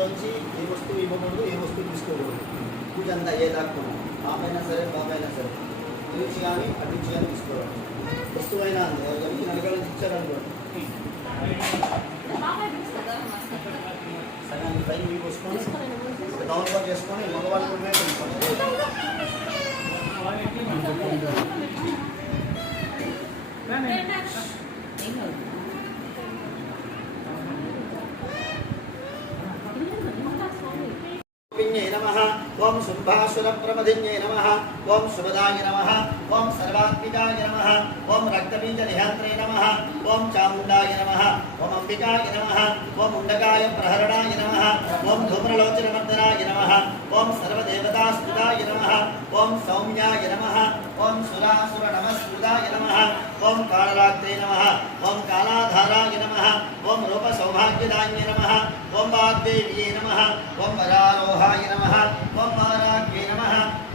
నుంచి ఏ వస్తువు ఇవ్వకూడదు ఏ వస్తువు తీసుకోకూడదు. పూజంతా ఏ దాక్కున్నాం పాపైనా సరే బాబైనా సరే. ఇటు కానీ అటు కానీ తీసుకోవాలి. వస్తువు అయినా అంతే నుంచి ఇచ్చారనుకోండి సగానికి పైన మీకు వసుకొని డౌన్లోడ్ చేసుకొని మగవాళ్ళు కూడా పిన్యై నమ ఓం శుంభాసుర ప్రమధిన్యై నమ. ఓం శుభదాయ నమ. ఓం సర్వాత్మికాయ నమ. ఓం రక్తబీజ నిహంత్రే నమ. ఓం చాముండాయ నమ. ఓం అంబికాయ నమ. ఓం ముండకాయ ప్రహరణాయ నమ. ఓం ధూమ్రలోచన మర్దనాయ నమ. ఓం సర్వదేవతాస్తుత నమ ఓం సౌమ్యాయ నమ ఓం సురాసుర నమస్కృతాయ నమ ఓం కాళరాత్రే నమ ఓం కాళాధారాయ నమ. ఓం రూప సౌభాగ్యదాయ నమ. ఓం వాగ్దేవ్యే నమ. ఓం వరారోహాయ నమ. ఓం వారాగ్యే నమ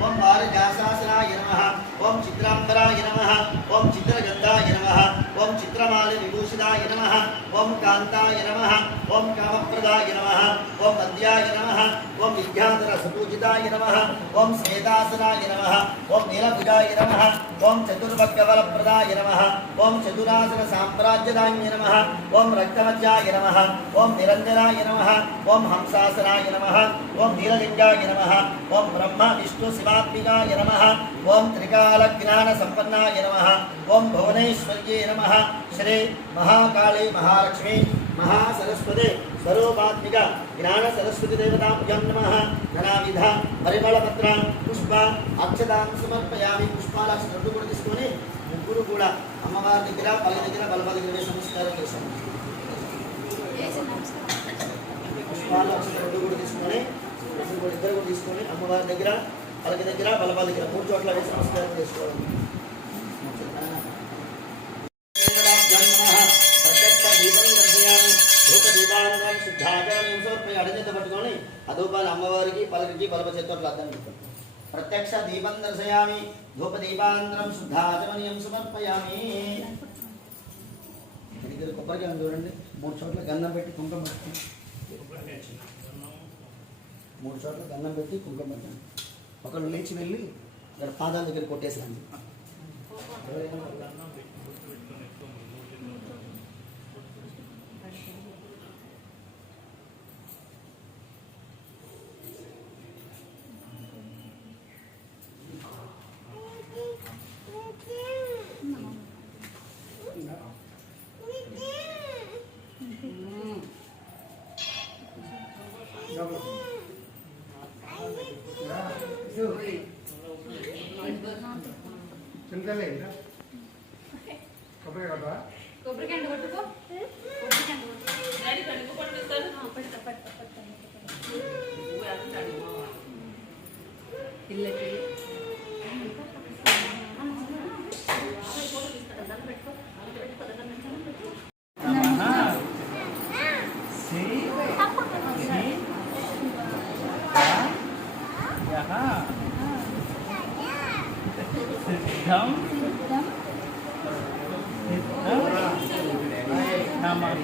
ఓం వారజాసాసనాయ నమ ఓం చిత్రాంబరాయ నమ ఓం చిత్రగంధాయ నమ ఓం చిత్రమాల విభూషితాయ నమ ఓం కాంతాయ నమ ఓం కామప్రదాయ నమ ఓం అద్యాయ నమ ఓం విద్యాధర సుపూజితాయ నమ ఓం శ్వేతాసనాయ నమ ఓం నీలభుజాయ నమ ఓం చతుర్భక్తవరప్రదాయ నమ ఓం చతురాసన సామ్రాజ్యదాయ నమ ఓం రక్తమజ్జాయ నమ ఓం నిరంజనాయ నమ ఓం హంసాసనాయ నమ ఓం నీలలింగాయ నమ ఓం బ్రహ్మ విష్ణు శివాత్మికాయ నమ ఓం త్రికాల జ్ఞాన సంపన్నాయ నమ ఓం భువనేశ్వర్యే నమ శ్రీ మహాకాళ మహాలక్ష్మి మహాసరస్వతి స్వరూపాత్మిక జ్ఞాన సరస్వతి దేవతాభ్యం నమ ధనావిధ పరిమళపత్ర పుష్ప అక్షతాం సమర్పయామి పుష్పాలక్ష రెండు కూడా తీసుకొని ముగ్గురు కూడా అమ్మవారి దగ్గర పల్లె దగ్గర బలప దగ్గర వేసి నమస్కారం చేశాము. పుష్పాలు రెండు కూడా తీసుకొని కూడా ఇద్దరు కూడా తీసుకొని అమ్మవారి దగ్గర పలక దగ్గర బలప దగ్గర మూడు చోట్ల వేసి నమస్కారం చేసుకోవాలి. పట్టుకొని అధూపాలు అమ్మవారికి పలకరించి బలప చేతులు అర్థం పెట్టుకోండి ప్రత్యక్ష దీపం దర్శయామి ధూప దీపాంతరం శుద్ధాచమనీయం సమర్పయామి దగ్గర కొబ్బరికాయ ఉంది చూడండి మూడు చోట్ల గంధం పెట్టి కుంకుమ పెట్టుకోండి మూడు చోట్ల గంధం పెట్టి కుంకుమ పెట్టండి ఒకళ్ళు లేచి వెళ్ళి ఇక్కడ పాదాల దగ్గర కొట్టేసిరండి చింతలే కొబ్బరి కదా కొబ్బరికాయ పట్టుకో. కొబ్బరికాయ డాడీ పట్టుతారు పిల్లకి సిద్ధం నమః నమః